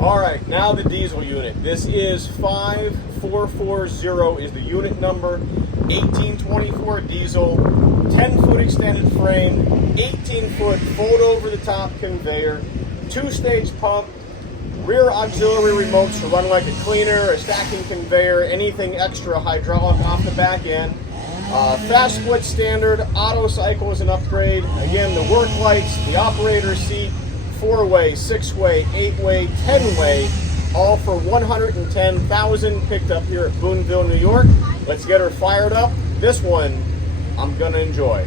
All right, now the diesel unit. This is 5440 is the unit number. 1824 diesel, 10-foot extended frame, 18-foot fold over the top conveyor, 2-stage pump, rear auxiliary remotes to run like a cleaner, a stacking conveyor, anything extra hydraulic off the back end. Fast split standard, auto cycle is an upgrade. Again, the work lights, the operator seat, 4-way, 6-way, 8-way, 10-way, all for $110,000, picked up here at Boonville, New York. Let's get her fired up. This one, I'm gonna enjoy.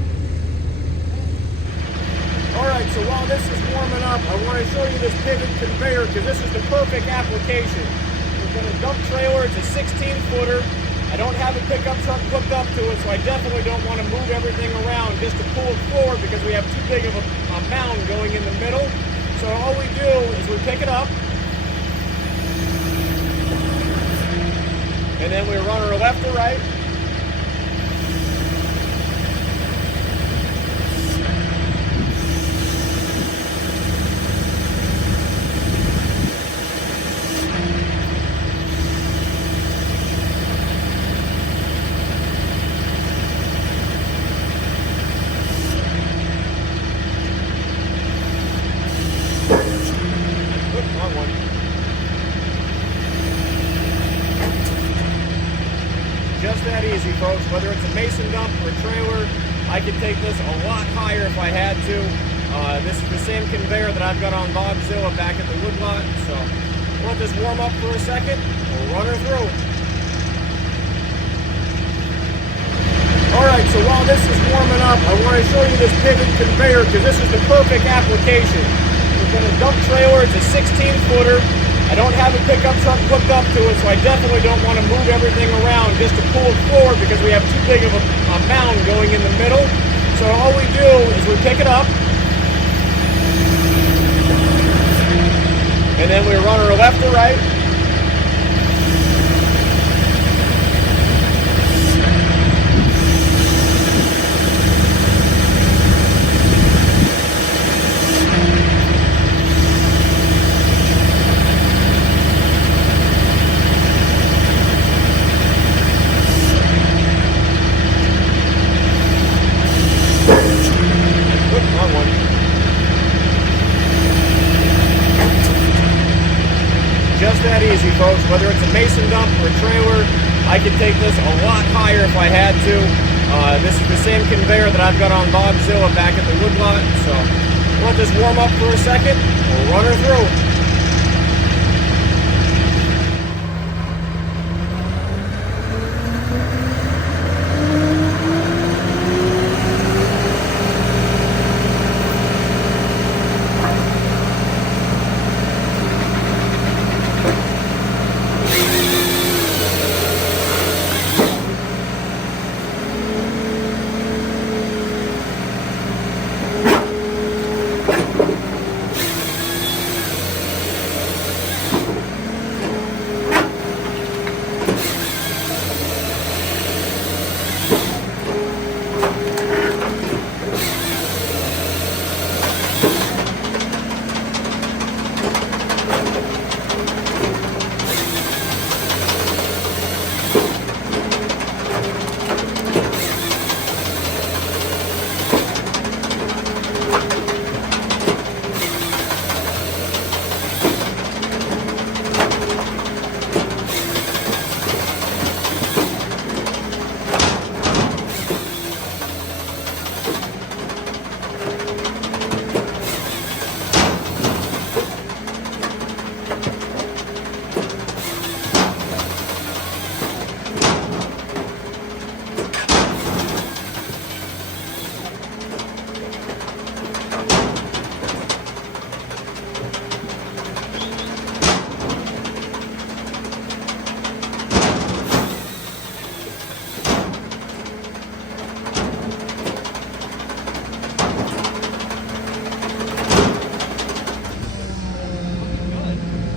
All right, so while this is warming up, I want to show you this pivot conveyor because this is the perfect application. We're going to dump trailer. It's a 16-footer. I don't have a pickup truck hooked up to it, so I definitely don't want to move everything around just to pull it forward because we have too big of a mound going in the middle. So all we do is we pick it up, and then we run her left or right. Just that easy, folks. Whether it's a mason dump or a trailer, I could take this a lot higher if I had to. This is the same conveyor that I've got on Bobzilla back at the woodlot. So we'll let this warm up for a second. We'll run her through. All right, so while this is warming up, I want to show you this pivot conveyor because this is the perfect application. We're going to dump trailer. It's a 16-footer. I don't have a pickup truck hooked up to it, so I definitely don't want to move everything around just to pull it forward because we have too big of a mound going in the middle. So all we do is we pick it up, and then we run her left or right. Just that easy, folks. Whether it's a mason dump or a trailer, I could take this a lot higher if I had to. This is the same conveyor that I've got on Bobzilla back at the woodlot. So we'll let this warm up for a second. We'll run her through.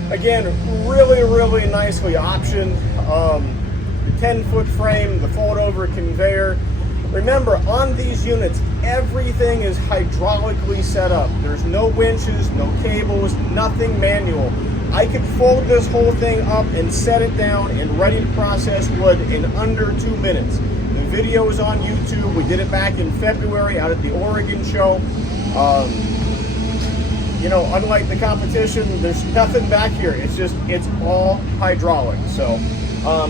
Again, really nicely optioned. The 10-foot frame, the fold-over conveyor. Remember, on these units, everything is hydraulically set up. There's no winches, no cables, nothing manual. I could fold this whole thing up and set it down and ready to process wood in under 2 minutes. The video is on YouTube. We did it back in February out at the Oregon show. You know, unlike the competition, there's nothing back here. It's all hydraulic. So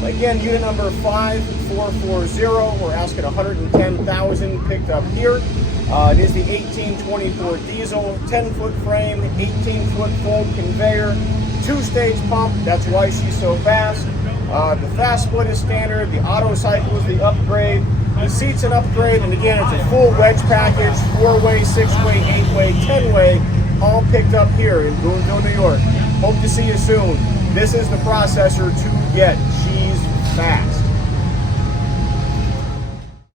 again, unit number 5440. We're asking 110,000 picked up here. It is the 1824 diesel, 10-foot frame, 18-foot fold conveyor, 2-stage pump. That's why she's so fast. The fast split is standard. The auto cycle is the upgrade. The seat's an upgrade, and again, it's a full wedge package: 4-way, 6-way, 8-way, 10-way, all picked up here in Boonville, New York. Hope to see you soon. This is the processor to get. She's fast.